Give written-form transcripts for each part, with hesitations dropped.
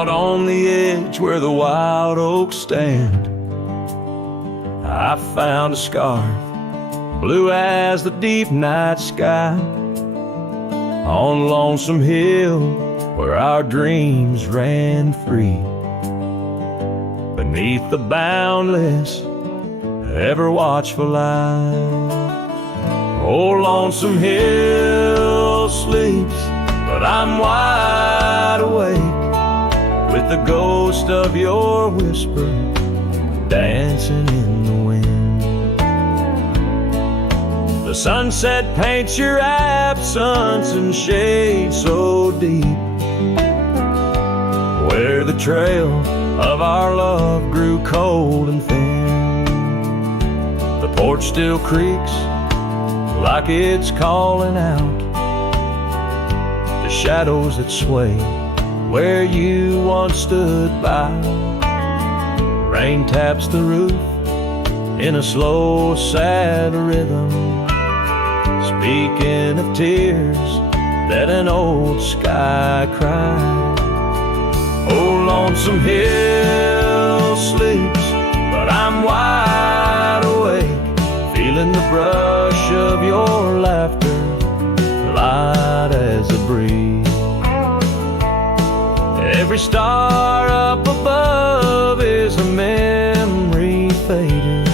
Out on the edge where the wild oaks stand, I found a scarf, blue as the deep night sky, on Lonesome Hill where our dreams ran free, beneath the boundless, ever watchful eye. Oh, Lonesome Hill sleeps, but I'm wide awake, with the ghost of your whisper dancing in the wind. The sunset paints your absence in shade so deep, where the trail of our love grew cold and thin. The porch still creaks like it's calling out the shadows that sway where you once stood by. Rain taps the roof in a slow, sad rhythm, speaking of tears that an old sky cried. Oh, Lonesome Hill sleeps, but I'm wide awake, feeling the brush of your laughter, light as a breeze. Every star up above is a memory fading,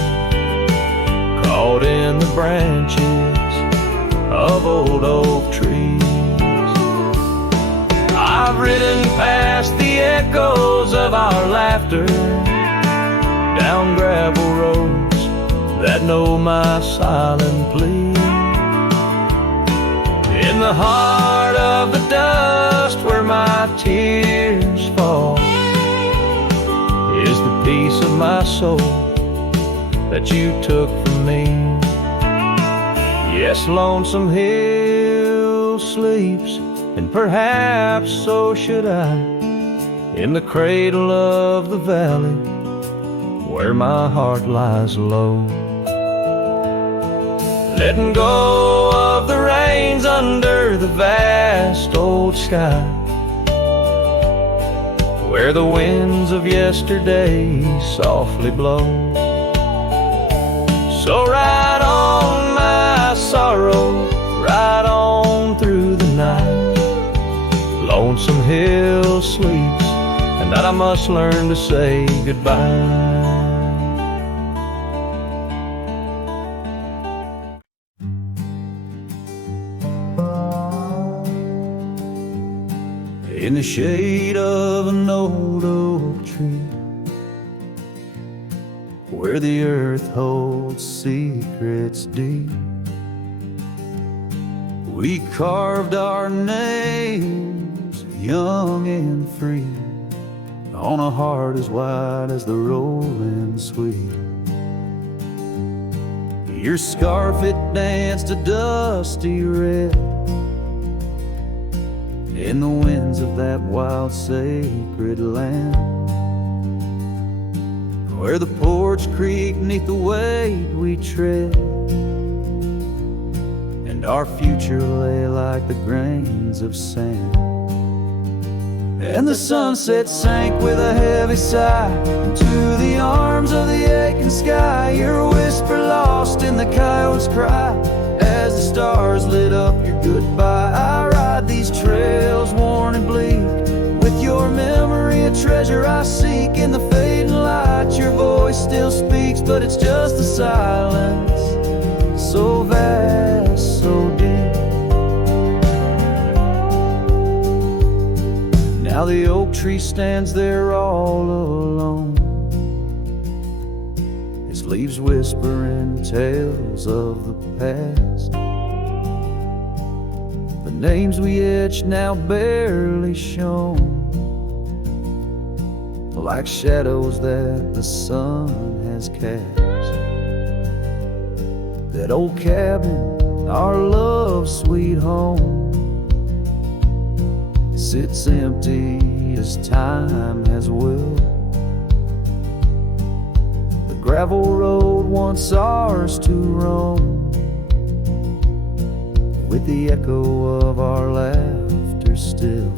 caught in the branches of old oak trees. I've ridden past the echoes of our laughter, down gravel roads that know my silent plea. In the heart of the dust where my tears fall is the piece of my soul that you took from me. Yes, Lonesome Hill sleeps, and perhaps so should I, in the cradle of the valley where my heart lies low, letting go of the reins under the vast old sky, where the winds of yesterday softly blow. So ride on, my sorrow, ride on through the night. Lonesome Hill sleeps, and that I must learn to say goodbye. In the shade of an old oak tree, where the earth holds secrets deep, we carved our names, young and free, on a heart as wide as the rolling sweet. Your scarf, it danced a dusty red in the winds of that wild sacred land, where the porch creaked neath the weight we tread, and our future lay like the grains of sand. And the sunset sank with a heavy sigh into the arms of the aching sky, your whisper lost in the coyote's cry as the stars lit up your goodbye. I ride these trails worn and bleak, with your memory a treasure I seek. In the fading light your voice still speaks, but it's just a silence so vast, so deep. Now the oak tree stands there all alone, its leaves whispering tales of the past. The names we etched now barely shown, like shadows that the sun has cast. That old cabin, our love's sweet home, sits empty as time has willed. The gravel road once ours to roam, with the echo of our laughter still.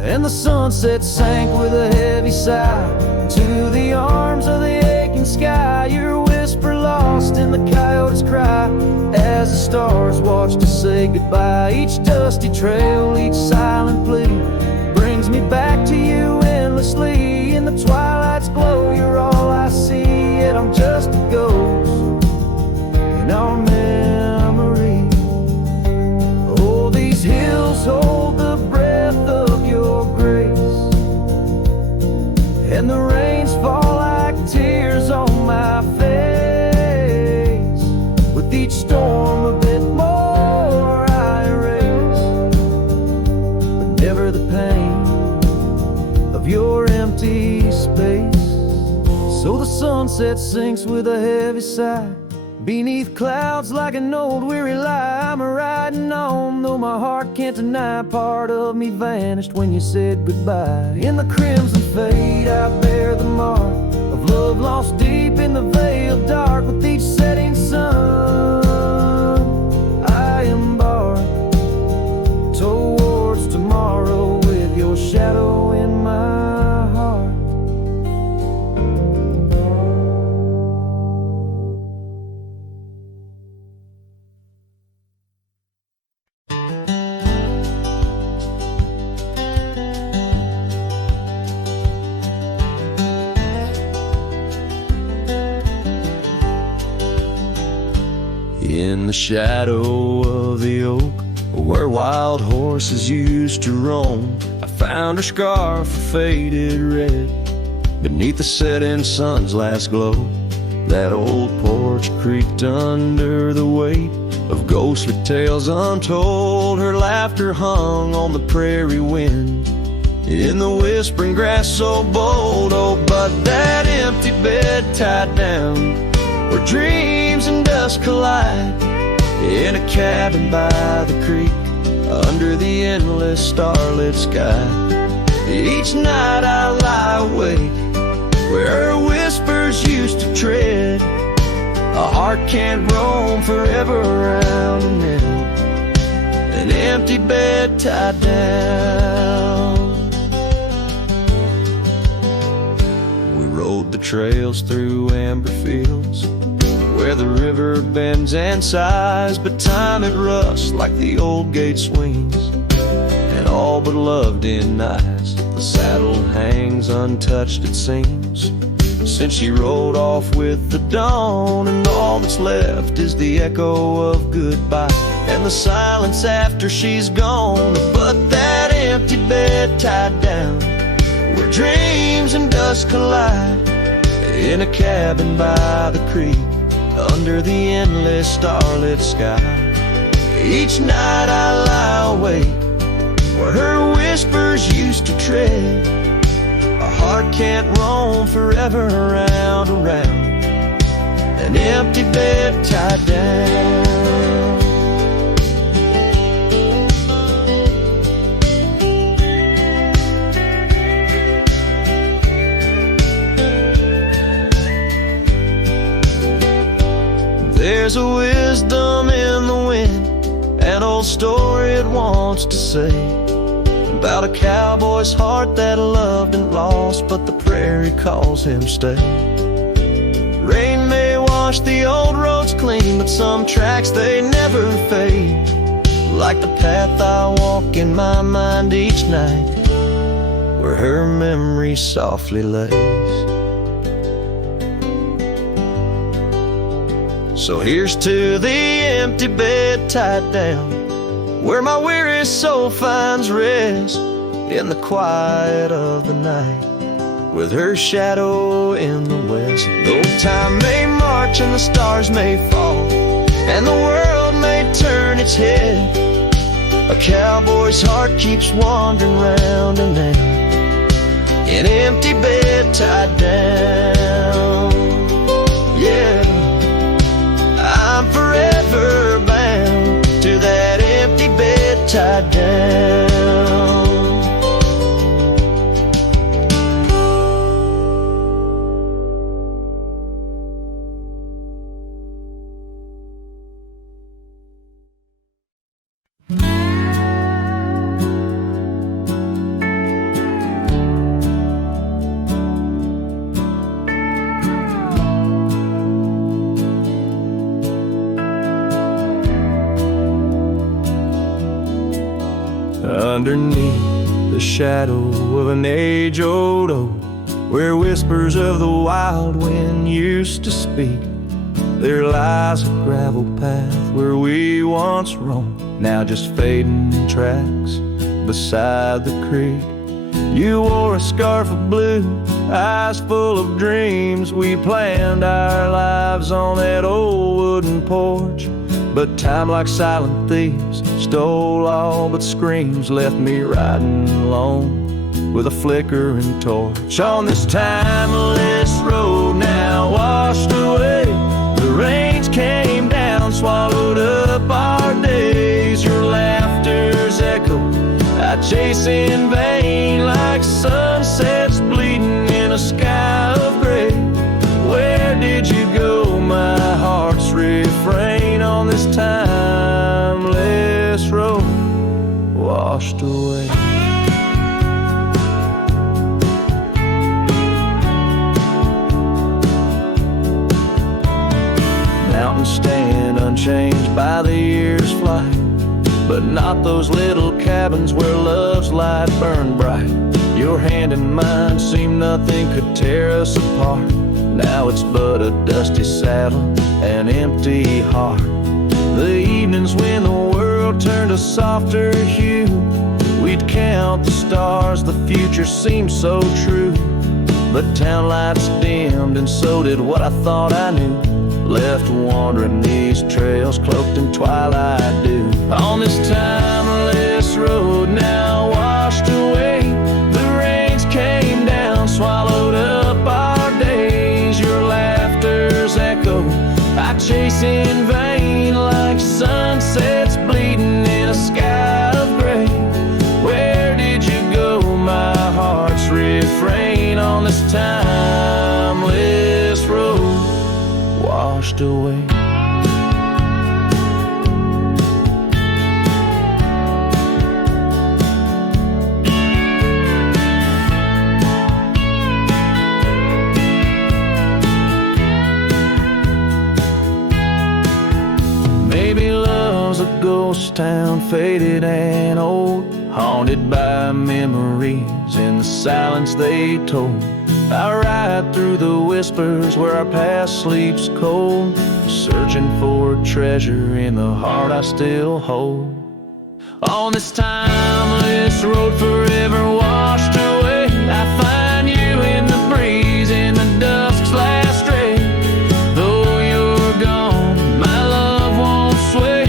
And the sunset sank with a heavy sigh to the arms of the aching sky. Your whisper lost in the coyote's cry as the stars watched us say goodbye. Each dusty trail, each silent plea brings me back to you endlessly. In the twilight's glow, you're all I see, yet I'm just a ghost in our memory. Oh, these hills hold the breath of your grace, and the rains fall like tears on my face. With each storm a bit more I erase, but never the pain of your empty space. So the sunset sinks with a heavy sigh beneath clouds like an old weary lie. I'm riding on, though my heart can't deny. Part of me vanished when you said goodbye. In the crimson fade I bear the mark of love lost deep in the veiled dark. With each setting sun I embark towards tomorrow with your shadow in my heart. In the shadow of the oak, where wild horses used to roam, I found her scarf, a faded red, beneath the setting sun's last glow. That old porch creaked under the weight of ghostly tales untold. Her laughter hung on the prairie wind, in the whispering grass so bold. Oh, but that empty bed tied down, where dreams and dust collide, in a cabin by the creek, under the endless starlit sky. Each night I lie awake, where her whispers used to tread. A heart can't roam forever around and then an empty bed tied down. We rode the trails through amber fields, where the river bends and sighs, but time it rusts like the old gate swings, and all but love denies. The saddle hangs untouched, it seems, since she rode off with the dawn, and all that's left is the echo of goodbye and the silence after she's gone. But that empty bed tied down, where dreams and dust collide, in a cabin by the creek, under the endless starlit sky. Each night I lie awake, where her whispers used to tread. A heart can't roam forever around, an empty bed tied down. There's a wisdom in the wind, an old story it wants to say, about a cowboy's heart that loved and lost, but the prairie calls him stay. Rain may wash the old roads clean, but some tracks they never fade, like the path I walk in my mind each night, where her memory softly lays. So here's to the empty bed tied down, where my weary soul finds rest, in the quiet of the night, with her shadow in the west. Though time may march and the stars may fall, and the world may turn its head, a cowboy's heart keeps wandering round and round, an empty bed tied down. Yeah, I'm forever bound to that empty bed tied down. underneath the shadow of an age-old oak, where whispers of the wild wind used to speak. There lies a gravel path where we once roamed, now just fading tracks beside the creek. You wore a scarf of blue, eyes full of dreams. We planned our lives on that old wooden porch, but time, like silent thieves, stole all but screams. Left me riding alone with a flickering torch on this timeless road, now washed away. The rains came down, swallowed up our days. Your laughter's echo I chase in vain, like sunsets bleeding in a sky of gray. Where did you go? My heart's refrain on this timeless road, washed away. Mountains stand unchanged by the year's flight, but not those little cabins where love's light burned bright. Your hand in mine seemed nothing could tear us apart. Now it's but a dusty saddle, an empty heart. The evenings when the world turned a softer hue, we'd count the stars, the future seemed so true. But town lights dimmed, and so did what I thought I knew. Left wandering these trails, cloaked in twilight dew. On this timeless road, now washed away. The rains came down, swallowed up our days. Your laughter's echo I chase in vain, like sunsets bleeding in a sky of gray. Where did you go? My heart's refrain on this timeless road, washed away. Maybe love's a ghost town, faded and old, haunted by memories in the silence they told. I ride through the whispers where our past sleeps cold, searching for a treasure in the heart I still hold. On this timeless road, forever washed away, I find you in the breeze, in the dusk's last ray. Though you're gone, my love won't sway.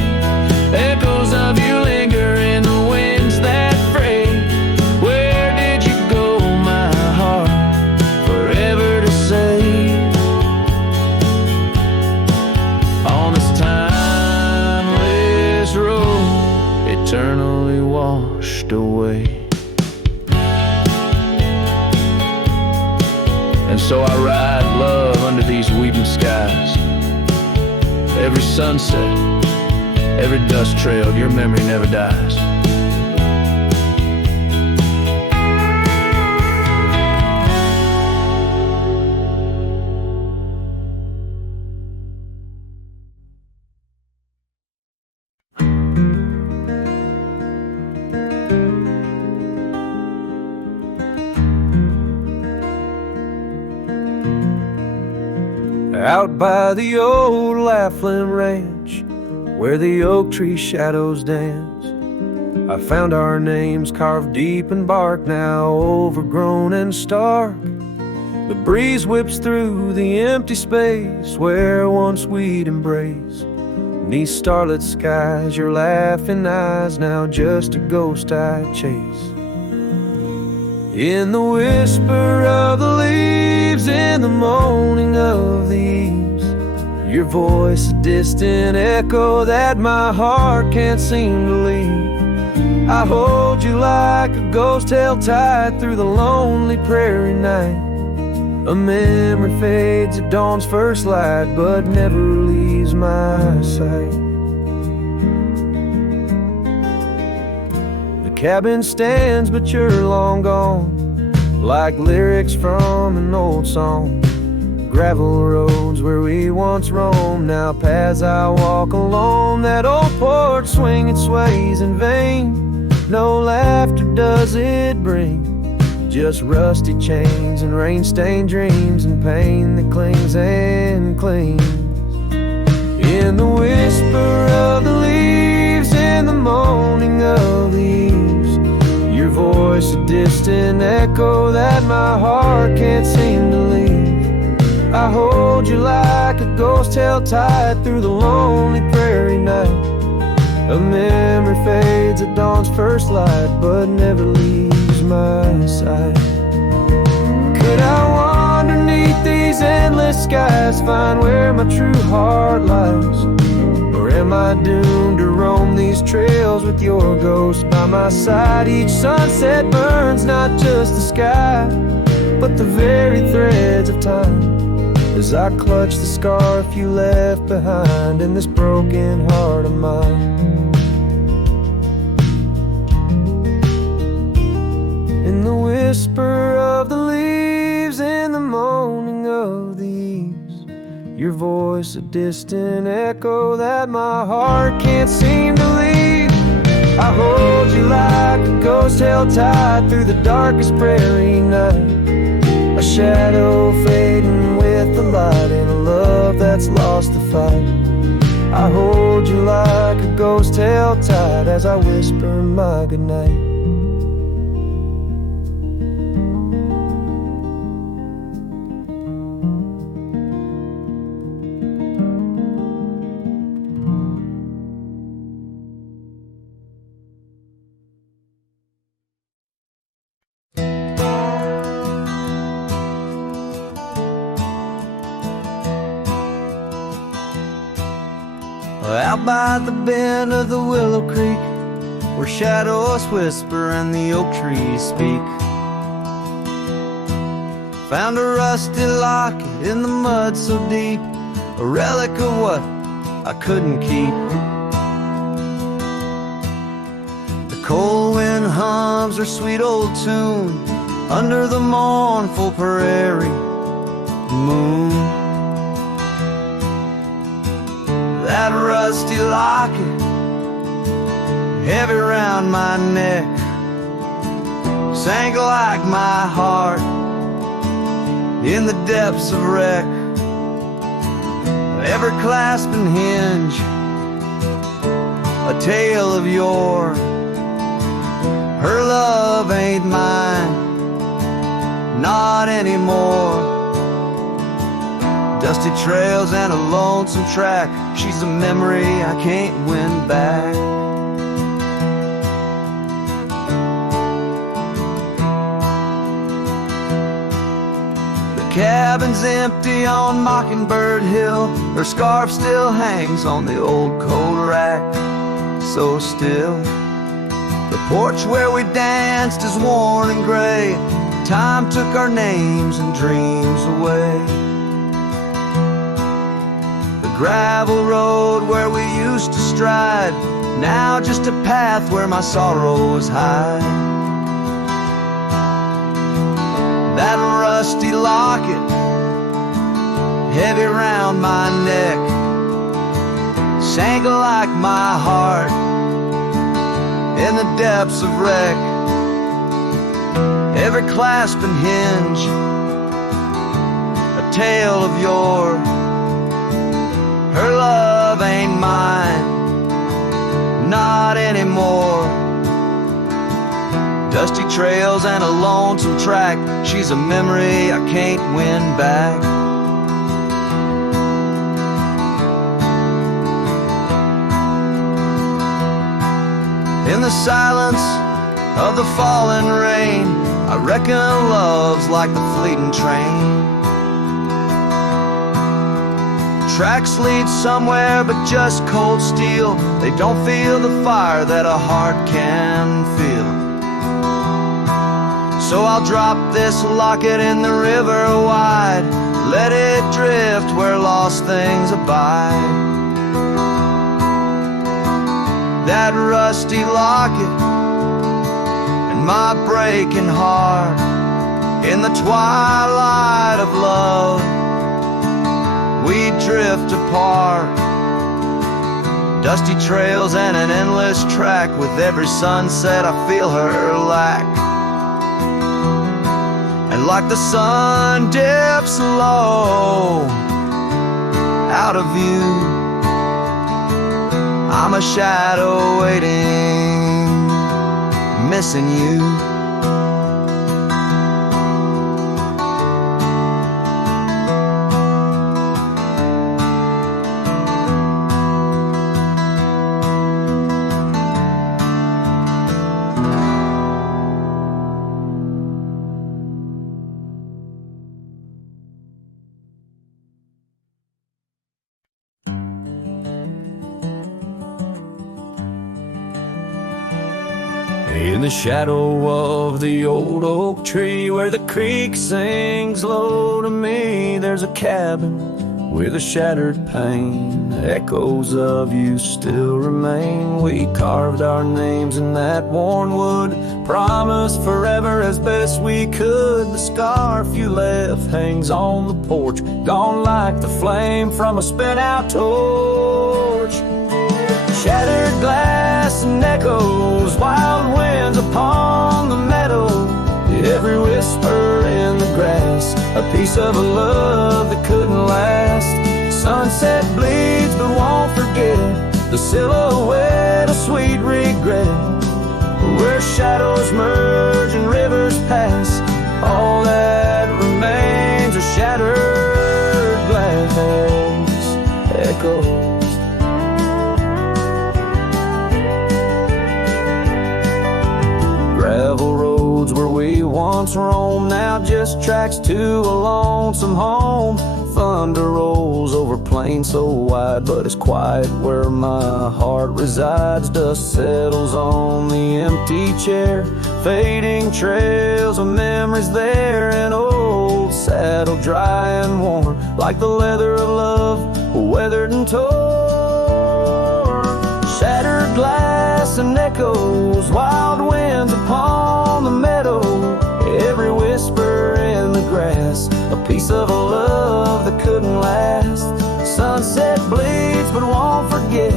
Echoes of you linger in the winds that fray. Where did you go, my heart? Forever to say. On this timeless road, eternally washed away. And so I ride love under these weeping skies. Every sunset, every dust trail, your memory never dies. Out by the old Laughlin Ranch, where the oak tree shadows dance, I found our names carved deep in bark, now overgrown and stark. The breeze whips through the empty space where once we'd embrace. Beneath starlit skies, your laughing eyes, now just a ghost I chase. In the whisper of the leaves, in the moaning of the eaves, your voice a distant echo that my heart can't seem to leave. I hold you like a ghost held tight through the lonely prairie night. A memory fades at dawn's first light, but never leaves my sight. The cabin stands, but you're long gone, like lyrics from an old song. Gravel roads where we once roamed, now paths I walk alone. That old porch swing, it sways in vain, No laughter does it bring, just rusty chains and rain-stained dreams and pain that clings and clings. In the whisper of the leaves, in the moaning of the eaves, your voice a distant echo that my heart can't seem to leave. I hold you like a ghost held tight through the lonely prairie night. A memory fades at dawn's first light, but never leaves my sight. Could I wander beneath these endless skies, find where my true heart lies? Or am I doomed to roam these trails with your ghost by my side? Each sunset burns not just the sky, but the very threads of time, as I clutch the scarf you left behind in this broken heart of mine. In the whisper of the leaves, in the moaning of the eaves, your voice a distant echo that my heart can't seem to leave. I hold you like a ghost held tight through the darkest prairie night, a shadow fading with the light in a love that's lost the fight. I hold you like a ghost held tight as I whisper my goodnight. Out by the bend of the Willow Creek, where shadows whisper and the oak trees speak, found a rusty locket in the mud so deep, a relic of what I couldn't keep. The cold wind hums her sweet old tune under the mournful prairie moon. That rusty locket, heavy round my neck, sank like my heart in the depths of wreck. Ever clasping hinge, a tale of yore. Her love ain't mine, not anymore. Dusty trails and a lonesome track, she's a memory I can't win back. The cabin's empty on Mockingbird Hill, her scarf still hangs on the old coat rack, so still. The porch where we danced is worn and gray, time took our names and dreams away. Gravel road where we used to stride, now just a path where my sorrows hide. That rusty locket, heavy round my neck, sank like my heart in the depths of wreck. Every clasp and hinge, a tale of yore. Her love ain't mine, not anymore. Dusty trails and a lonesome track, she's a memory I can't win back. In the silence of the falling rain, I reckon love's like the fleeting train. Tracks lead somewhere but just cold steel, they don't feel the fire that a heart can feel. So I'll drop this locket in the river wide, let it drift where lost things abide. That rusty locket and my breaking heart, in the twilight of love we drift apart. Dusty trails and an endless track. With every sunset I feel her lack. And like the sun dips low out of view, I'm a shadow waiting, missing you. In the shadow of the old oak tree, where the creek sings low to me, there's a cabin with a shattered pane. Echoes of you still remain. We carved our names in that worn wood, promised forever as best we could. The scarf you left hangs on the porch, gone like the flame from a spent-out torch. Shattered glass and echoes, wild winds upon the meadow, every whisper in the grass, a piece of a love that couldn't last. Sunset bleeds but won't forget, the silhouette of sweet regret, where shadows merge and rivers pass. All that remains are shattered glass echoes. Gravel roads where we once roamed, now just tracks to a lonesome home. Thunder rolls over plains so wide, but it's quiet where my heart resides. Dust settles on the empty chair, fading trails of memories there. An old saddle dry and worn, like the leather of love, weathered and torn. Shattered glass and echoes, wild winds upon the meadow, every whisper in the grass, a piece of a love that couldn't last. Sunset bleeds but won't forget,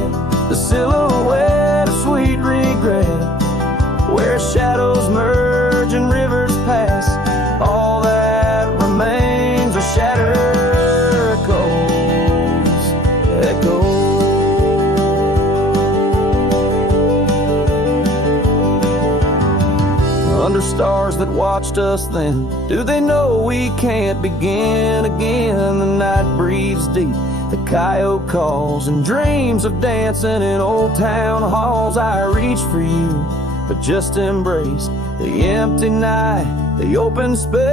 the silhouette of sweet regret, where shadows merge and rivers pass. All that remains are shattered echoes. Under stars that watched us then, do they know we can't begin again? The night breathes deep, the coyote calls, and dreams of dancing in old town halls. I reach for you, but just embrace the empty night, the open space.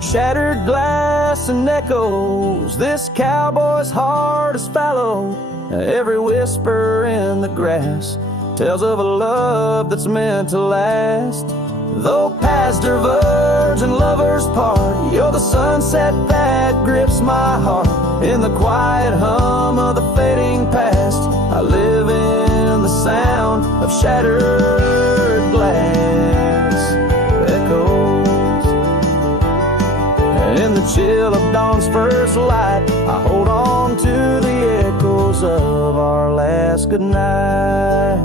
Shattered glass and echoes, this cowboy's heart is fallow. Every whisper in the grass tells of a love that's meant to last. Though paths diverge and lovers part, you're the sunset that grips my heart. In the quiet hum of the fading past, I live in the sound of shattered glass echoes. In the chill of dawn's first light, I hold on to the echoes of our last goodnight.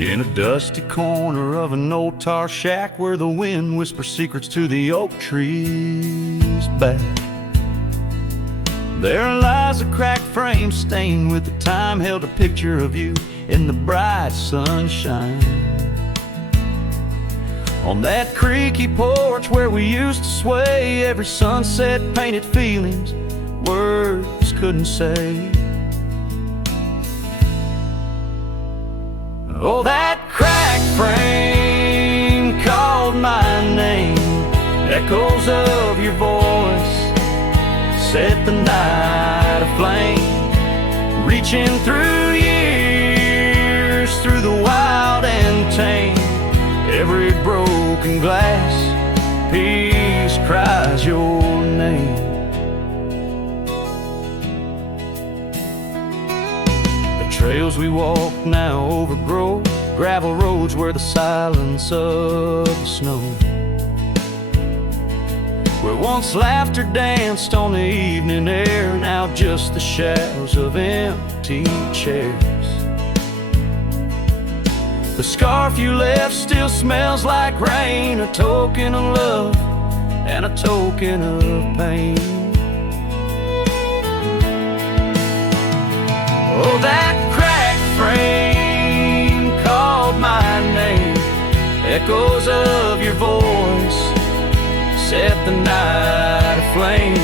In a dusty corner of an old tar shack, where the wind whispers secrets to the oak trees back, there lies a cracked frame stained with the time, held a picture of you in the bright sunshine. On that creaky porch where we used to sway, every sunset painted feelings words couldn't say. Oh, that cracked frame called my name. Echoes of your voice set the night aflame, reaching through years, through the wild and tame. every broken glass piece cries your name. The trails we walk now overgrow gravel roads where the silence of the snow, where once laughter danced on the evening air, now just the shadows of empty chairs. The scarf you left still smells like rain, a token of love and a token of pain. Oh, that cracked frame called my name, echoes of your voice set the night aflame.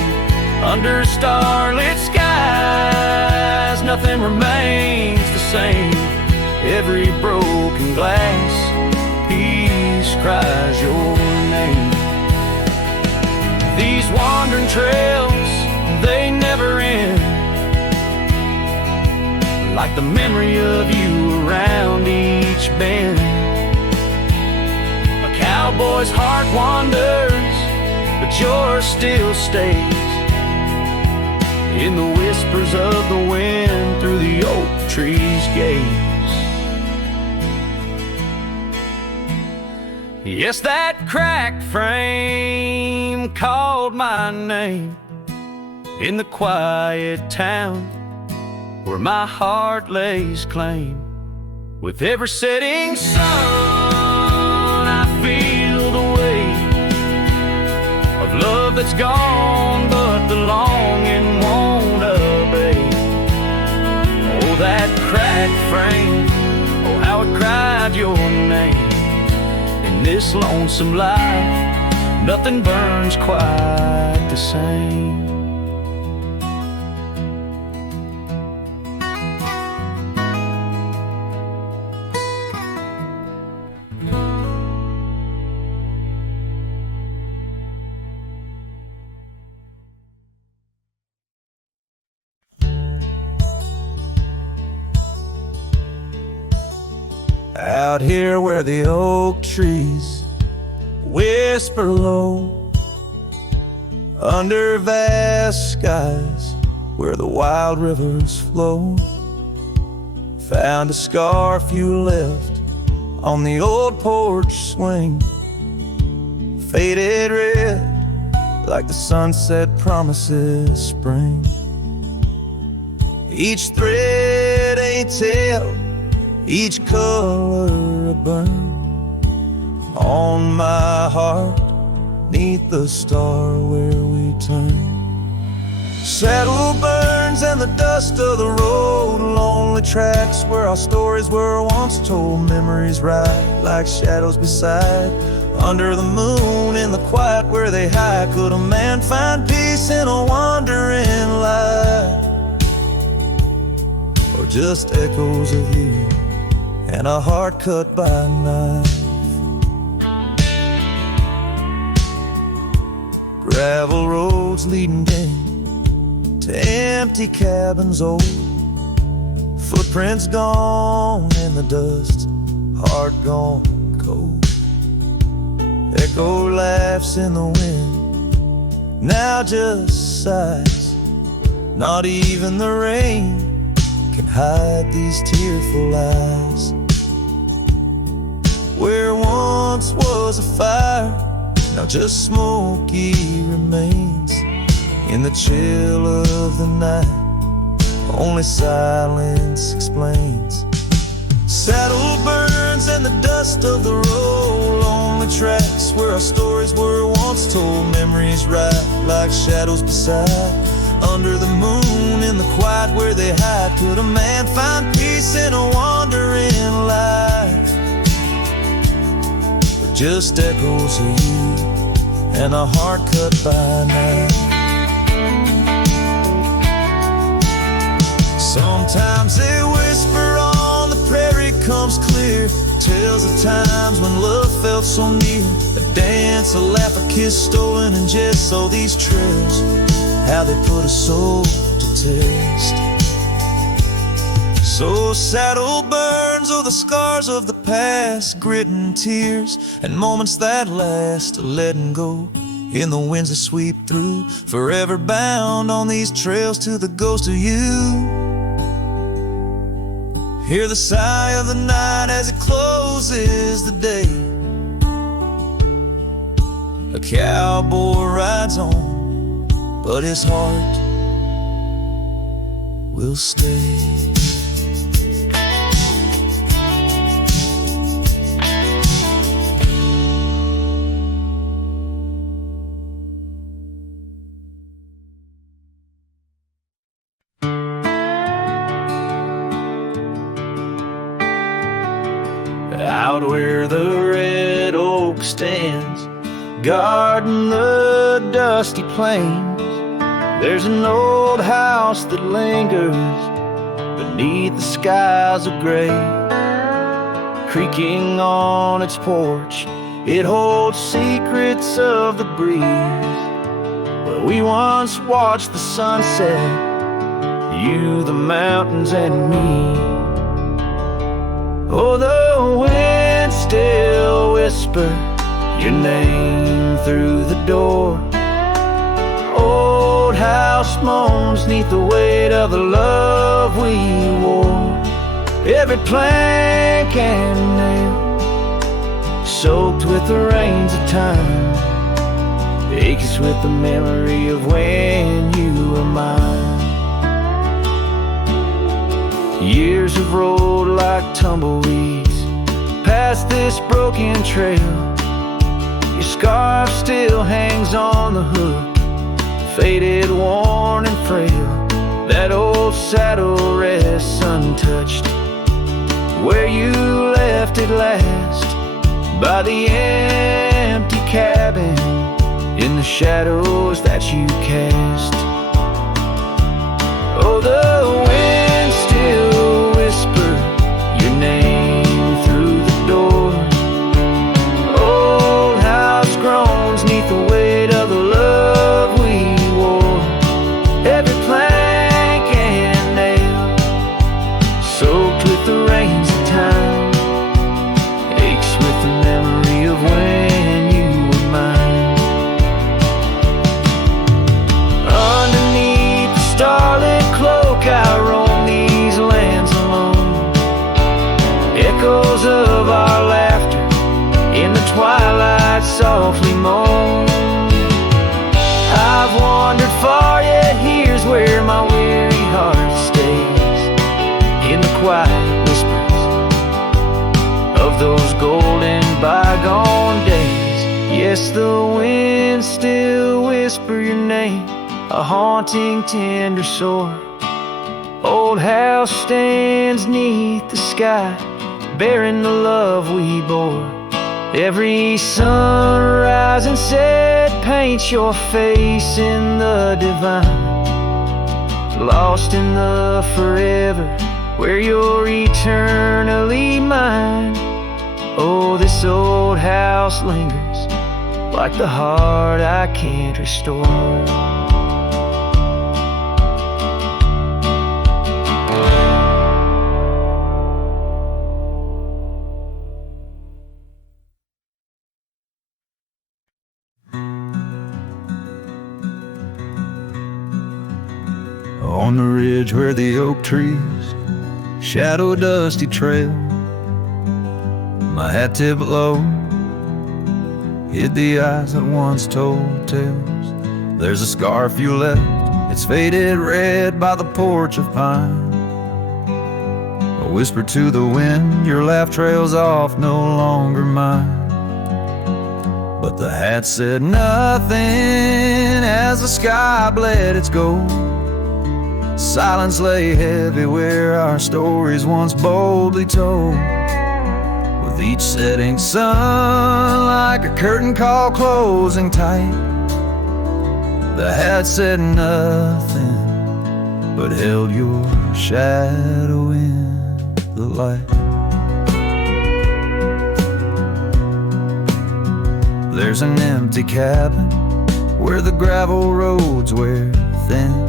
Under starlit skies, nothing remains the same. Every broken glass piece cries your name. These wandering trails, they never end, like the memory of you around each bend. A cowboy's heart wanders, but yours still stays in the whispers of the wind through the oak tree's gaze. Yes, that cracked frame called my name in the quiet town where my heart lays claim. With every setting sun, I feel the weight of love that's gone, but the longing won't abate. Oh, that cracked frame, oh, how it cried your name. In this lonesome life, nothing burns quite the same. Out here where the oak trees whisper low, under vast skies where the wild rivers flow, found a scarf you left on the old porch swing, faded red like the sunset promises spring. Each thread a tale, each color a burn on my heart, 'neath the star where we turn. Saddle burns and the dust of the road, lonely tracks where our stories were once told. Memories ride like shadows beside, under the moon in the quiet where they hide. Could a man find peace in a wandering life, or just echoes of you and a heart cut by a knife? Gravel roads leading in to empty cabins old, footprints gone in the dust, heart gone cold. Echo laughs in the wind, now just sighs. Not even the rain can hide these tearful eyes. Where once was a fire, now just smoky remains. In the chill of the night, only silence explains. Saddle burns and the dust of the road, lonely tracks where our stories were once told. Memories ride like shadows beside, under the moon in the quiet where they hide. Could a man find peace in a wandering life, or just echoes of you and a heart cut by a knife? Sometimes they whisper on the prairie comes clear, tales of times when love felt so near. A dance, a laugh, a kiss stolen in jest. So these trails, how they put a soul to test. So saddle burns, oh the scars of the past, grit and tears, and moments that last, letting go in the winds that sweep through, forever bound on these trails to the ghost of you. Hear the sigh of the night as it closes the day. A cowboy rides on, but his heart will stay. Out where the red oak stands, guarding the dusty plains, there's an old house that lingers beneath the skies of gray. Creaking on its porch, it holds secrets of the breeze, where we once watched the sunset, you, the mountains, and me. Oh, the wind still whisper your name through the door. Old house moans neath the weight of the love we wore. Every plank and nail soaked with the rains of time, aches with the memory of when you were mine. Years have rolled like tumbleweeds past this broken trail. Your scarf still hangs on the hook, faded, worn, and frail. That old saddle rests untouched where you left it last, by the empty cabin in the shadows that you cast. Oh, the wind still whisper your name through the door. Old house groans neath the weight of the love we wore. Every plank and nail soaked with the rains of time, aches with the memory of when you were mine. Underneath the starlit cloak I roam these lands alone. Echoes of our laughter in the twilight softly moan. I've wandered far, yet here's where my weary heart stays, in the quiet whispers of those golden bygone days. Yes, the wind still whisper your name, a haunting tender sore. Old house stands neath the sky, bearing the love we bore. Every sunrise and set paints your face in the divine, lost in the forever where you're eternally mine. Oh, this old house lingers like the heart I can't restore. On the ridge where the oak trees shadow a dusty trail, my hat tipped low hid the eyes that once told tales. There's a scarf you left, it's faded red by the porch of pine. I whisper to the wind, your laugh trails off, no longer mine. But the hat said nothing as the sky bled its gold. Silence lay heavy where our stories once boldly told. With each setting sun like a curtain call closing tight, the hat said nothing but held your shadow in the light. There's an empty cabin where the gravel roads wear thin.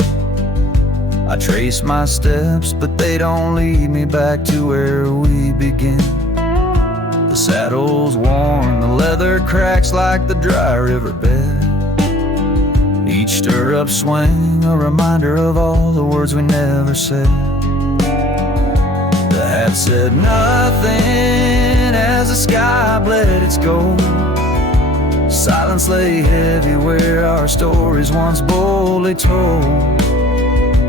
I trace my steps, but they don't lead me back to where we begin. saddle's worn, the leather cracks like the dry riverbed. Each stirrup swing, a reminder of all the words we never said. The hat said nothing as the sky bled its gold. Silence lay heavy where our stories once boldly told.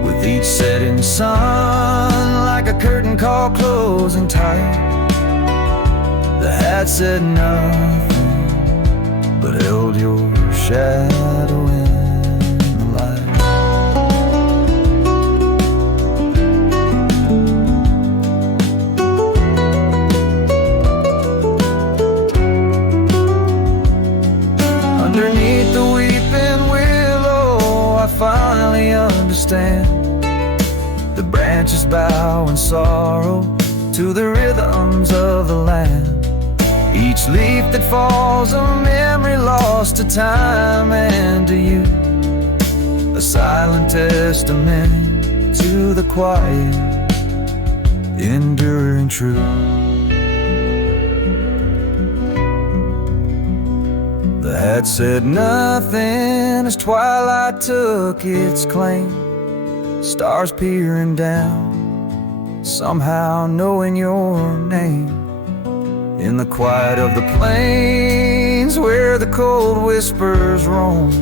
With each setting sun, like a curtain call closing tight, the hat said nothing, but held your shadow in the light. Underneath the weeping willow, I finally understand. The branches bow in sorrow to the rhythms of the land. Each leaf that falls, a memory lost to time and to you, a silent testament to the quiet, enduring truth. The hat said nothing as twilight took its claim. Stars peering down, somehow knowing your name. In the quiet of the plains where the cold whispers roam,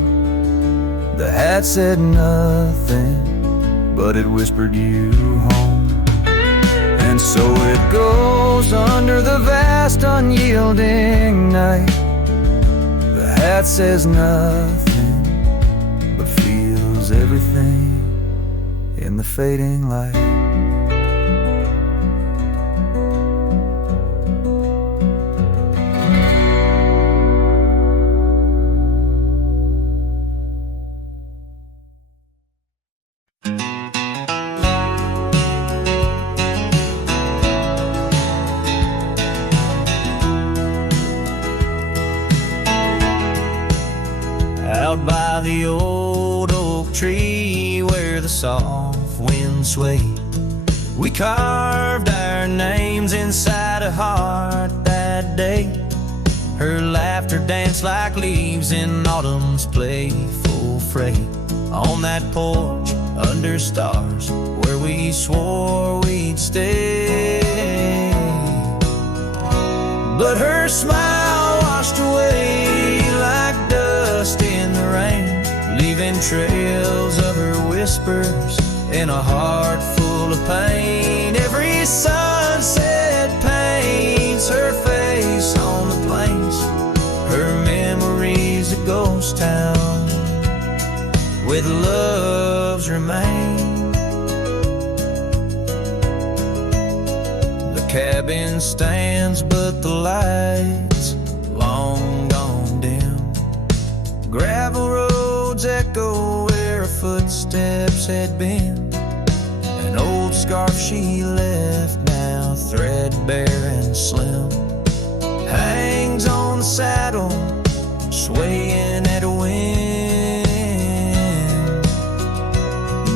the hat said nothing, but it whispered you home. And so it goes under the vast unyielding night. The hat says nothing, but feels everything in the fading light. Out by the old oak tree where the soft wind swayed, we carved our names inside a heart that day. Her laughter danced like leaves in autumn's playful fray. On that porch under stars where we swore we'd stay. But her smile washed away like dust in the rain, leaving trails of her whispers in a heart full of pain. Every sunset paints her face on the plains. Her memory's a ghost town with love's remain. The cabin stands, but the lights long gone dim. Gravel roads echo where her footsteps had been. An old scarf she left, now threadbare and slim, hangs on the saddle, swaying at a wind.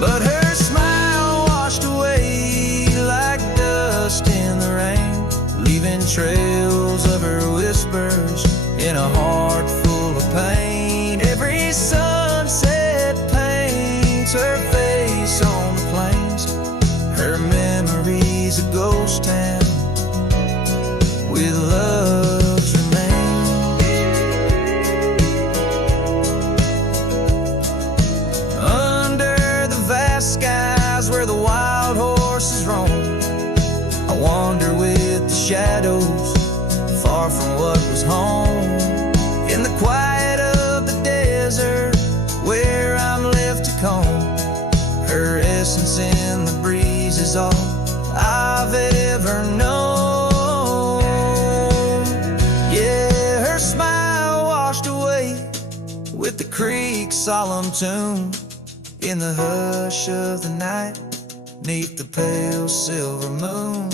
But her smile washed away like dust in the rain, leaving trails of her whispers in a heart full of pain. Every sunset paints her face on the plains. Her memory's a ghost town with love's remains. Under the vast skies where the wild horses roam, I wander with the shadows, far from what was home. In the quiet of the desert where I'm left to comb, her essence in the breeze is all I've ever known. Yeah, her smile washed away with the creek's solemn tune. In the hush of the night, 'neath the pale silver moon.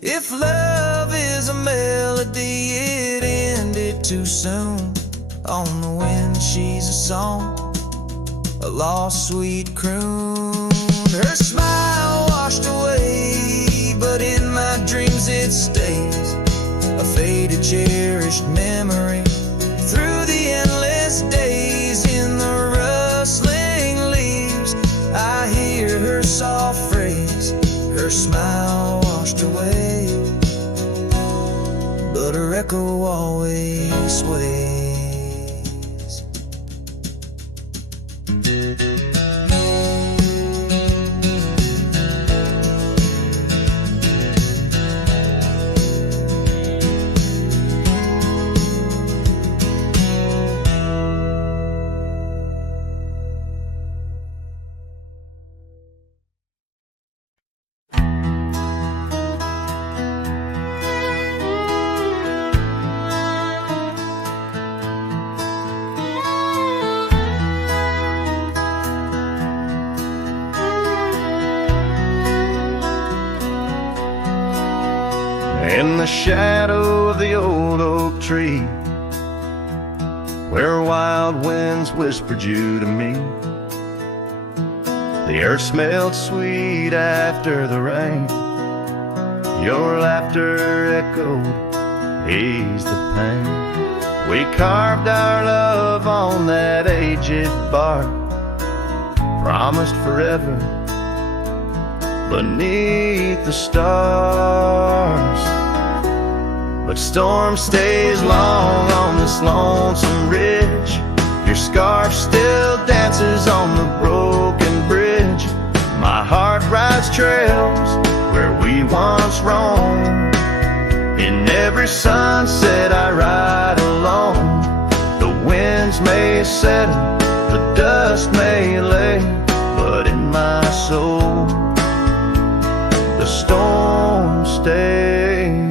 If love is a melody, it ended too soon. On the wind she's a song, a lost sweet croon. Her smile washed away, but in my dreams it stays, a faded, cherished memory. Through the endless days in the rustling leaves, I hear her soft phrase, her smile washed away, but her echo always sways. In the shadow of the old oak tree, where wild winds whispered you to me, the earth smelled sweet after the rain. Your laughter echoed, eased the pain. We carved our love on that aged bark, promised forever beneath the stars. But storm stays long on this lonesome ridge. Your scarf still dances on the broken bridge. My heart rides trails where we once roamed. In every sunset I ride alone. The winds may settle, the dust may lay, but in my soul the storm stays.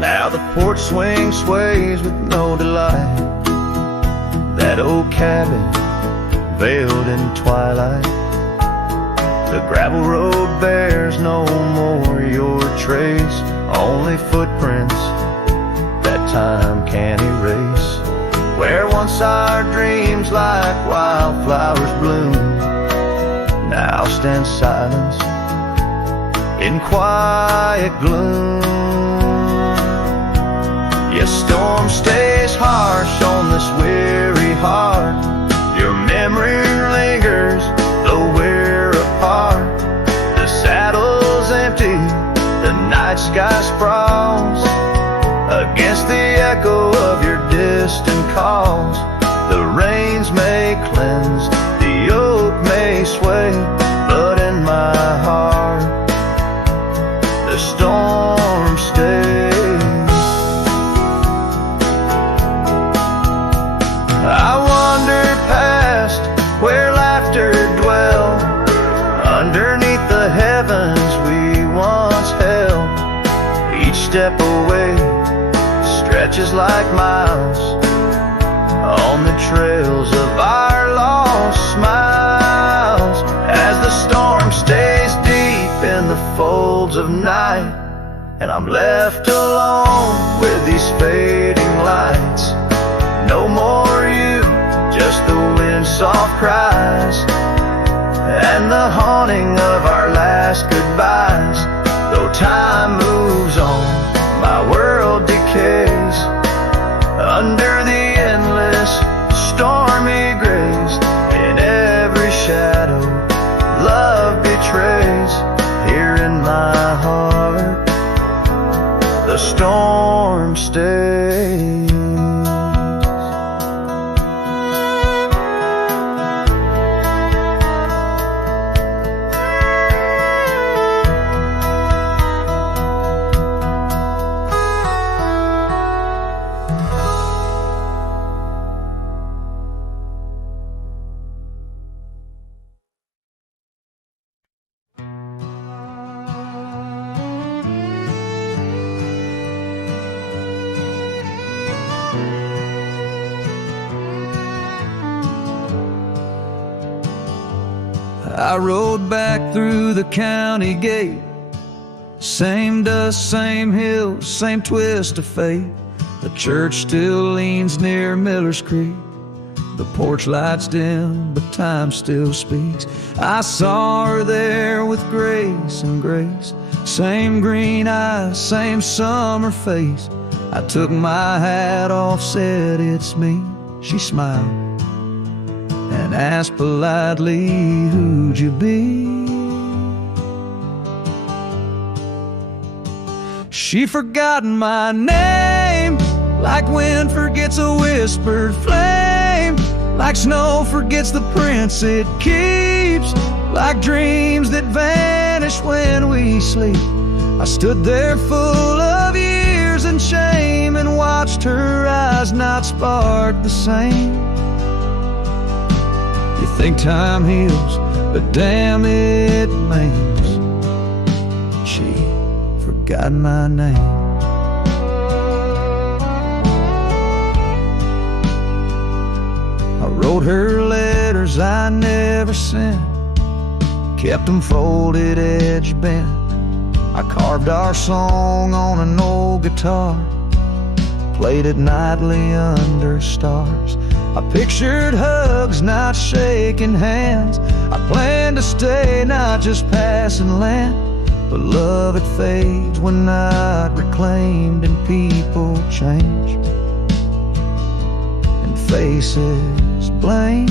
Now the porch swing sways with no delight. That old cabin veiled in twilight. The gravel road bears no more your trace, only footprints that time can't erase. Where once our dreams like wildflowers bloomed, now stand silence in quiet gloom. Yes, storm stays harsh on this weary heart. Your memory lingers, though we're apart. The saddle's empty, the night sky sprawls against the echo of your distant calls. The rains may cleanse, the oak may sway, but in my heart the storm stays. I wander past where laughter dwelled, underneath the heavens we once held. Each step away stretches like miles on the trails of our lost smiles. As the storm stays deep in the folds of night, and I'm left alone with these fading lights. No more you, just the wind's soft cries and the haunting of our last goodbyes. Though time moves on, my world decays under the endless stormy grays. In every shadow love betrays. Here in my heart the storm stays. I rode back through the county gate. Same dust, same hills, same twist of fate. The church still leans near Miller's Creek. The porch lights dim, but time still speaks. I saw her there with grace and grace, Same green eyes, same summer face. I took my hat off, said it's me. She smiled and asked politely, who'd you be? She forgotten my name, like wind forgets a whispered flame, like snow forgets the prints it keeps, like dreams that vanish when we sleep. I stood there full of years and shame and watched her eyes not spark the same. You think time heals, but damn it maims. She forgot my name. I wrote her letters I never sent, kept them folded, edge bent. I carved our song on an old guitar, played it nightly under stars. I pictured hugs, not shaking hands. I planned to stay, not just passing land. But love, it fades when not reclaimed, and people change, and faces blame.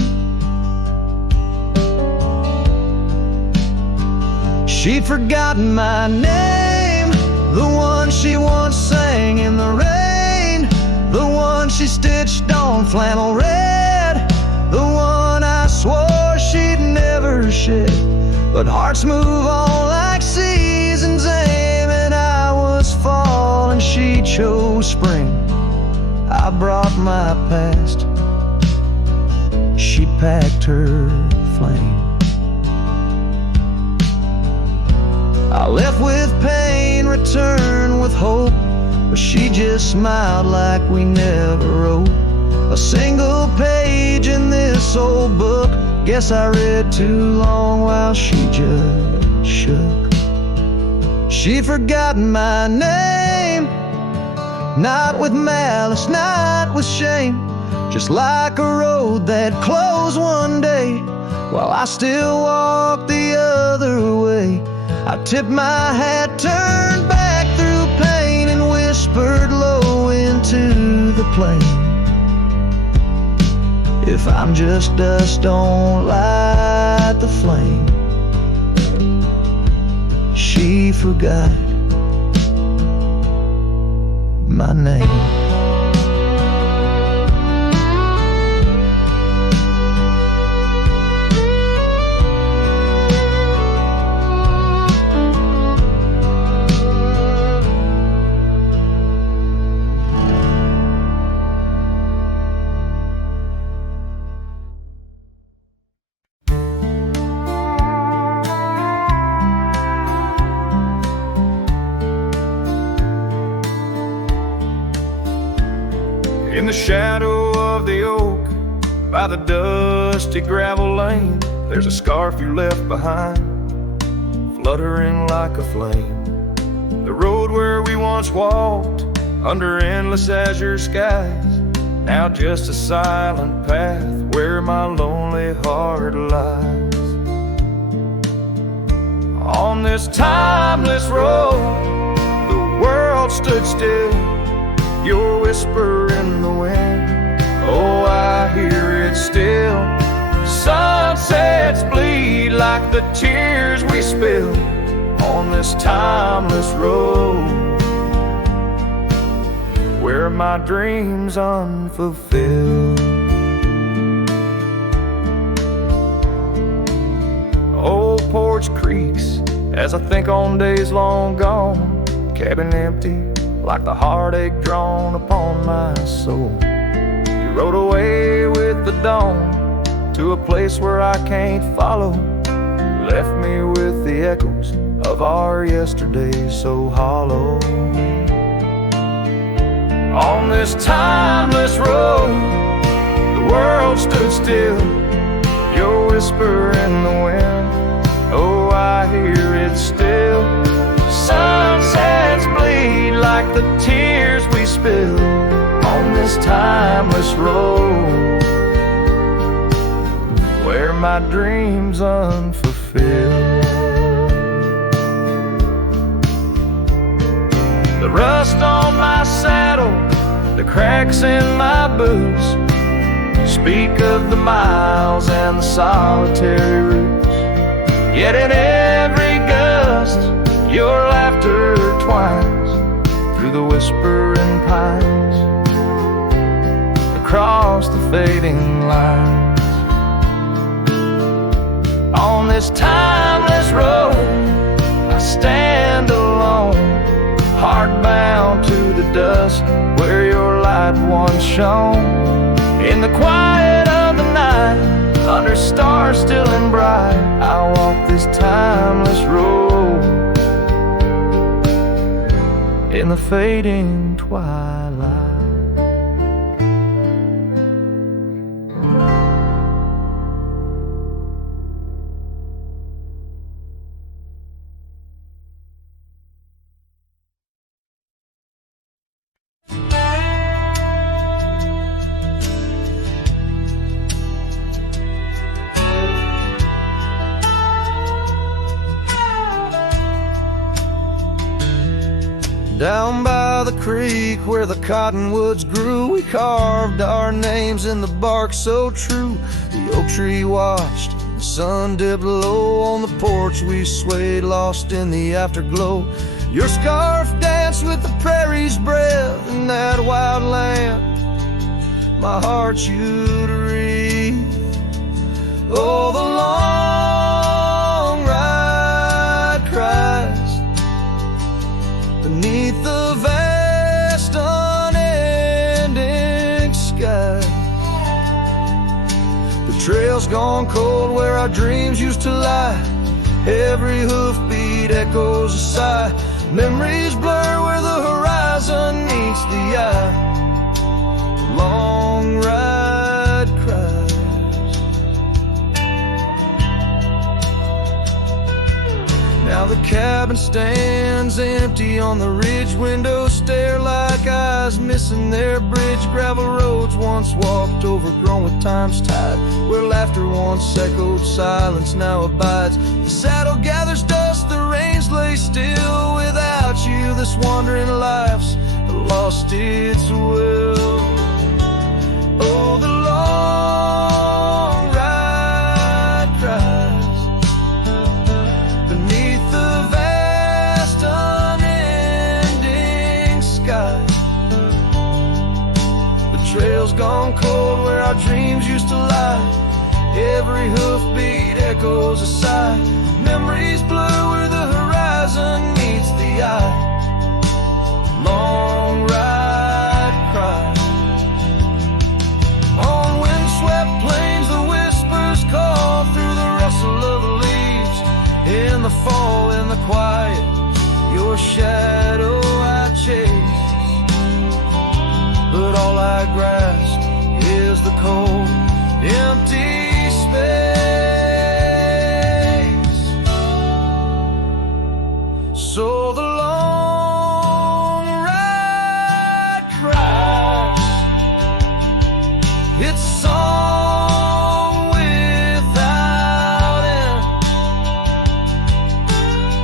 She'd forgotten my name, the one she once sang in the rain, the one she stitched on flannel red, the one I swore she'd never shed. But hearts move on like seasons aim, and I was fall and she chose spring. I brought my past, she packed her flame. I left with pain, returned with hope, but she just smiled like we never wrote a single page in this old book. Guess I read too long while she just shook. She'd forgotten my name, not with malice, not with shame, just like a road that closed one day while I still walk the other way. I tipped my hat, turned back through pain, and whispered low into the plain. If I'm just dust, don't light the flame. She forgot my name. In the shadow of the oak, by the dusty gravel lane, there's a scarf you left behind, fluttering like a flame. The road where we once walked, under endless azure skies, now just a silent path where my lonely heart lies. On this timeless road, the world stood still, your whisper in the wind, oh, I hear it still. Sunsets bleed like the tears we spill on this timeless road, where my dreams unfulfilled. Old porch creaks as I think on days long gone, cabin empty like the heartache drawn upon my soul. You rode away with the dawn to a place where I can't follow, left me with the echoes of our yesterdays so hollow. On this timeless road, the world stood still, your whisper in the wind, oh, I hear it still. Sunsets bleed like the tears we spill on this timeless road, where my dreams unfulfilled. The rust on my saddle, the cracks in my boots speak of the miles and the solitary routes. Yet in every gust, your laughter twines through the whispering pines, across the fading lines. On this timeless road, I stand alone, heart bound to the dust where your light once shone. In the quiet of the night, under stars still and bright, I walk this timeless road in the fading twilight. Down by the creek where the cottonwoods grew, we carved our names in the bark so true. The oak tree watched, the sun dipped low. On the porch we swayed, lost in the afterglow. Your scarf danced with the prairie's breath in that wild land. My heart you'd wreathe. Oh, the long ride cries beneath the vast unending sky. The trail's gone cold where our dreams used to lie. Every hoofbeat echoes a sigh. Memories blur where the horizon meets the eye. The long ride cries. Now the cabin stands empty on the ridge. Windows stare like eyes missing their bridge. Gravel roads once walked, overgrown with time's tide. Where laughter once echoed, silence now abides. The saddle gathers dust, the reins lay still. Without you, this wandering life's lost its will. Oh, the long ride cries beneath the vast unending sky. The trail's gone cold where our dreams used to lie. Every hoofbeat echoes a sigh. Memories blur where the horizon meets the eye. Long ride cry. On windswept plains the whispers call through the rustle of the leaves. In the fall, in the quiet, your shadow I chase. But all I grasp is the cold, empty space. So the long ride cries its song without end.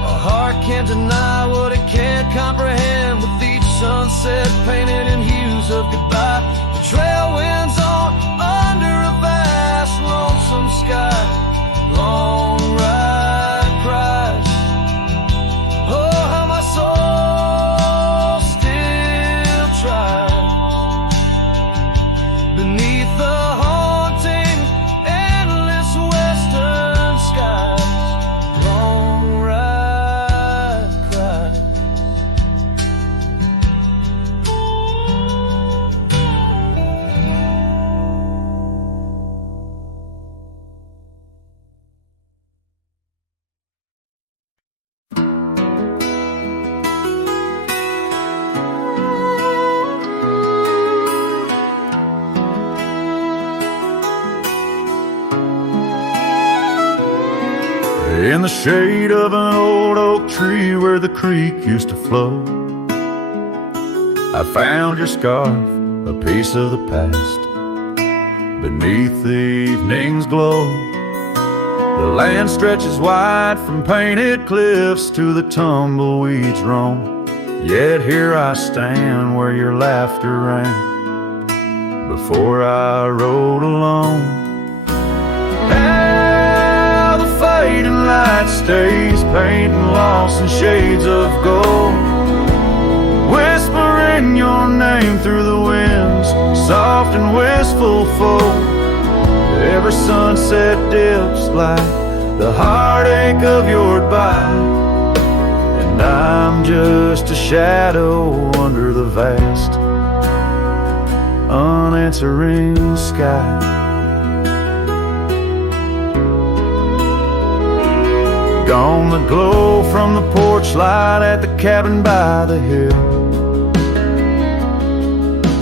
A heart can't deny what it can't comprehend. With each sunset painted in hues of goodbye, the trail winds on under a vast lonesome sky. Long ride cries. Oh, how my soul still tries beneath the haunting, endless western skies. Long ride cries. In the shade of an old oak tree where the creek used to flow, I found your scarf, a piece of the past. Beneath the evening's glow, the land stretches wide from painted cliffs to the tumbleweeds roam. Yet here I stand where your laughter rang before I rode alone. How the fading light stays, painting lost in shades of gold, whispering your name through the winds, soft and wistful fold. Every sunset dips like the heartache of your goodbye, and I'm just a shadow under the vast, unanswering sky. Gone the glow from the porch light at the cabin by the hill.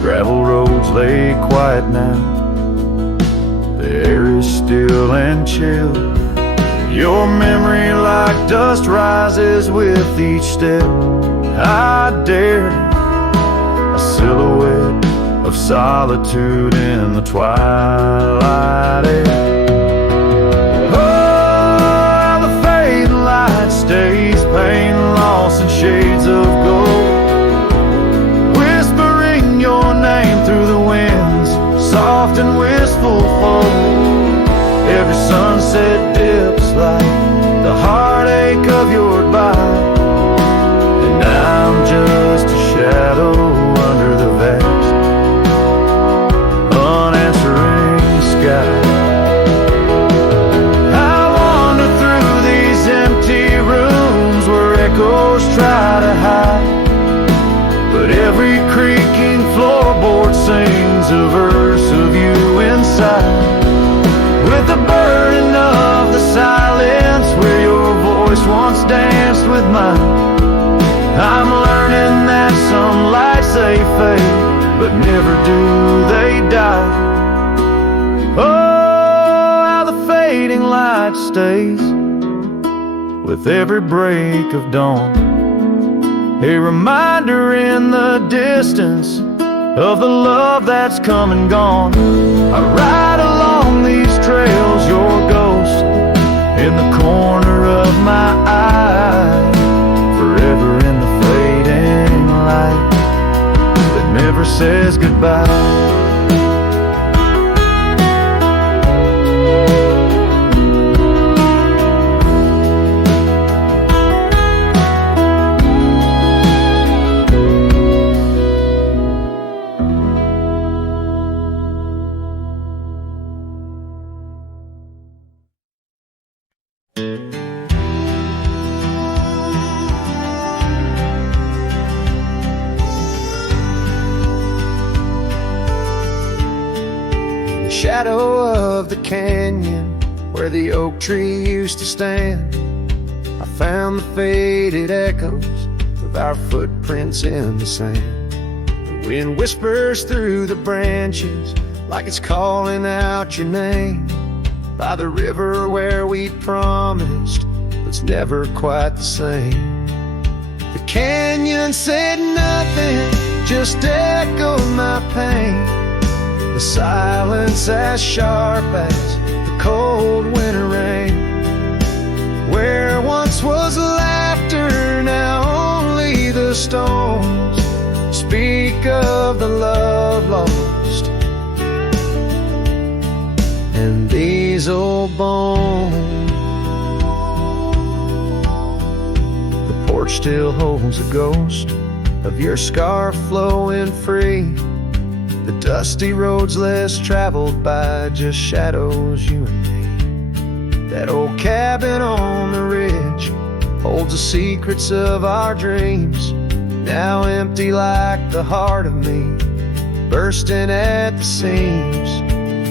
Gravel roads lay quiet now, the air is still and chill. Your memory like dust rises with each step I dare, a silhouette of solitude in the twilight air. Oh, the fading light stays, pain lost in shades of gold, whispering your name through the winds, soft and wistful fold. Every sunset dips like the heartache of your goodbye, and I'm just a shadow under the vast, unanswering sky. I wander through these empty rooms where echoes try to hide, but every creaking floorboard sings a verse of you inside. With the burden of the silence where your voice once danced with mine, I'm learning that some lights they fade, but never do they die. Oh, how the fading light stays with every break of dawn, a reminder in the distance of the love that's come and gone. I ride along these trails, your ghost in the corner of my eye, forever in the fading light that never says goodbye. Shadow of the canyon where the oak tree used to stand, I found the faded echoes of our footprints in the sand. The wind whispers through the branches like it's calling out your name, by the river where we promised it's never quite the same. The canyon said nothing, just echoed my pain, the silence as sharp as the cold winter rain. Where once was laughter, now only the stones speak of the love lost, and these old bones. The porch still holds a ghost of your scarf flowing free, the dusty roads less traveled by, just shadows, you and me. That old cabin on the ridge holds the secrets of our dreams, now empty like the heart of me, bursting at the seams.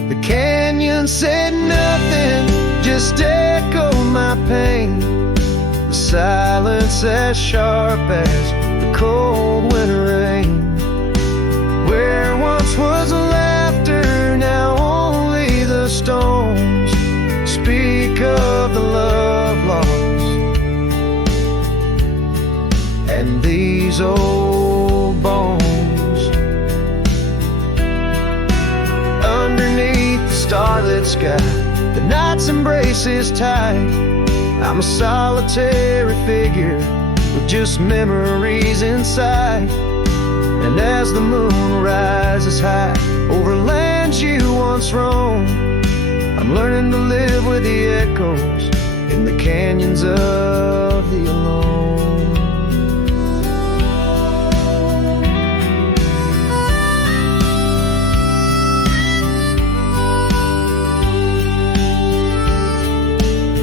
The canyon said nothing, just echoed my pain, the silence as sharp as the cold winter rain. Where once was laughter, now only the stones speak of the love lost, and these old bones. Underneath the starlit sky, the night's embrace is tight. I'm a solitary figure with just memories inside. And as the moon rises high over lands you once roamed, I'm learning to live with the echoes in the canyons of the alone.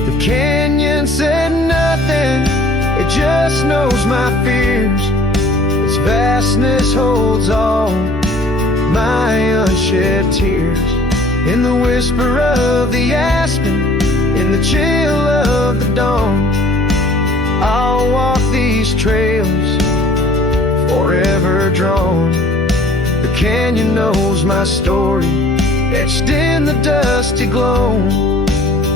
The canyon said nothing, it just knows my fears. Its vastness holds all my unshed tears. In the whisper of the aspen, in the chill of the dawn, I'll walk these trails forever drawn. The canyon knows my story, etched in the dusty gloam.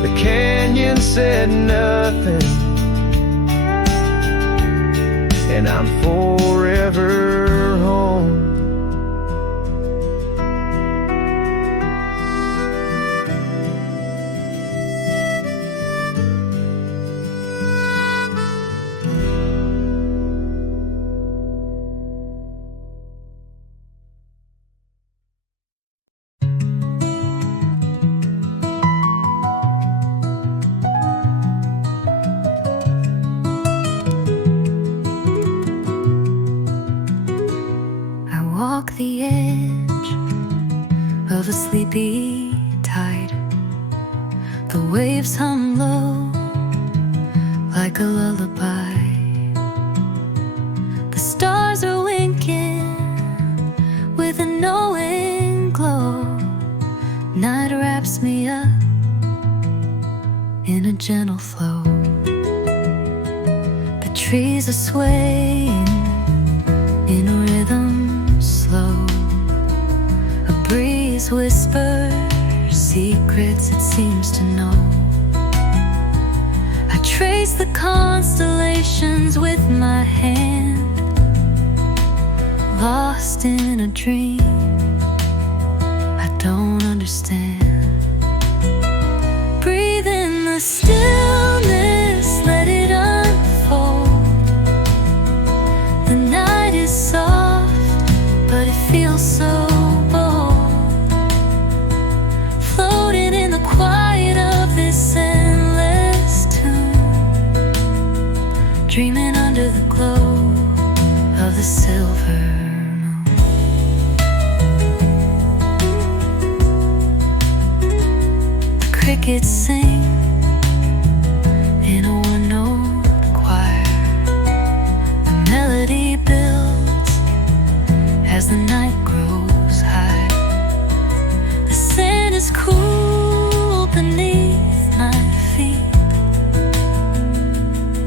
The canyon said nothing, and I'm forever home. The edge of a sleepy tide, the waves hum low like a lullaby. The stars are winking with a knowing glow. Night wraps me up in a gentle flow. The trees are swaying in a rhythm slow. A breeze whispers secrets it seems to know. I trace the constellations with my hand, lost in a dream I don't understand. Breathe in the stillness, let it unfold. The night is soft, but it feels so bold, floating in the quiet of this endless tune, dreaming under the glow of the silver moon. The crickets sing in a one-note choir. The melody builds as the night grows high. The sand is cool beneath my feet.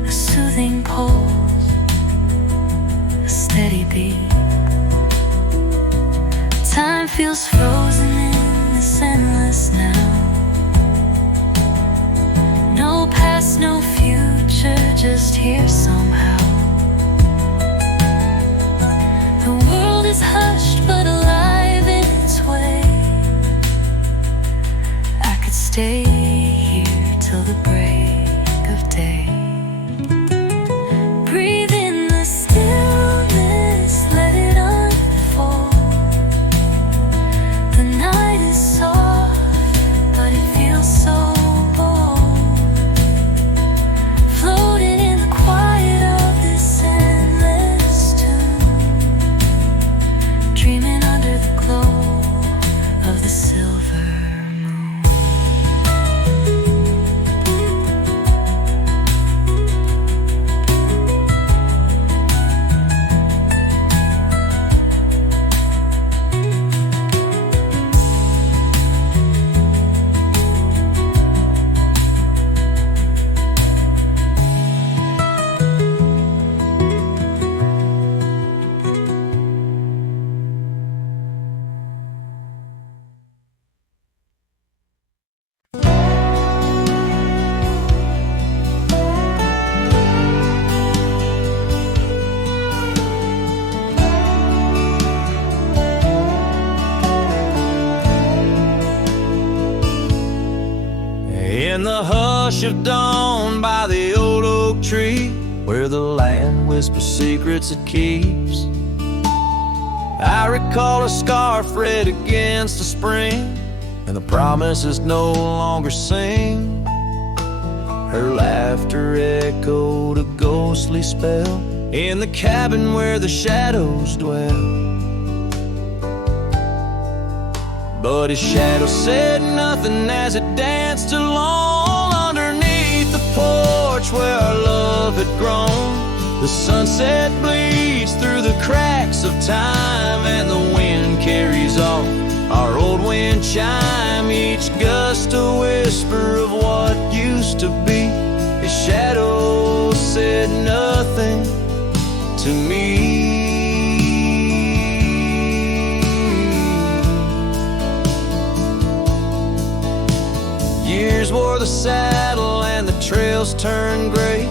A soothing pulse, a steady beat. Time feels frozen in this endless now. No past, no future, just here somehow. The world is hushed but alive in its way. I could stay here till the break of day. Breathe in the stillness, let it unfold. The night is soft, but it feels so bold, floating in the quiet of this endless tune, dreaming under the glow of the silver moon. In the hush of dawn by the old oak tree, where the land whispers secrets it keeps. I recall a scarf red against the spring, and the promises no longer sing. Her laughter echoed a ghostly spell in the cabin where the shadows dwell. But his shadow said nothing as it danced alone underneath the porch where our love had grown. The sunset bleeds through the cracks of time, and the wind carries off our old wind chime. Each gust a whisper of what used to be. His shadow said nothing to me. Years wore the saddle and the trails turned gray.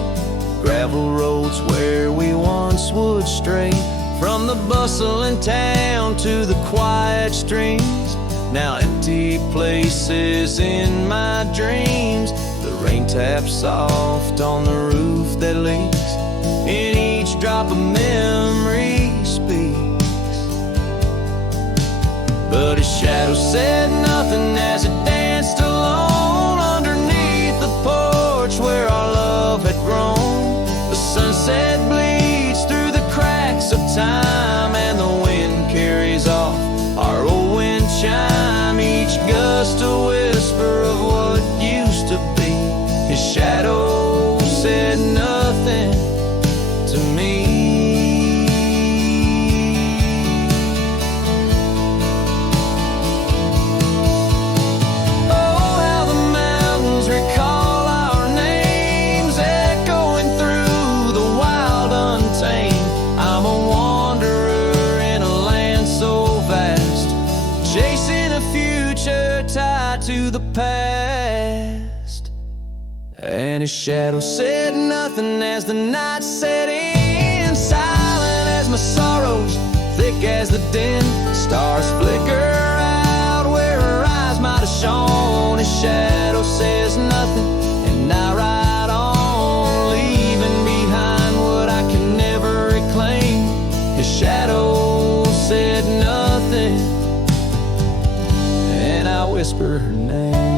Gravel roads where we once would stray. From the bustling town to the quiet streams, now empty places in my dreams. The rain taps soft on the roof that leaks. In each drop of memory speaks. But his shadow said nothing as it danced alone underneath the porch where our love had grown. The sunset bleeds through the cracks of time, and the wind carries off our old wind chime. Each gust a whisper of what used to be. His shadow said nothing to me. Oh, how the mountains recall our names, echoing through the wild untamed. I'm a wanderer in a land so vast, chasing a future tied to the past. And his shadow said nothing as the night set in, silent as my sorrows, thick as the din. Stars flicker out where her eyes might have shone. His shadow says nothing, and I ride on, leaving behind what I can never reclaim. His shadow said nothing, and I whisper her name.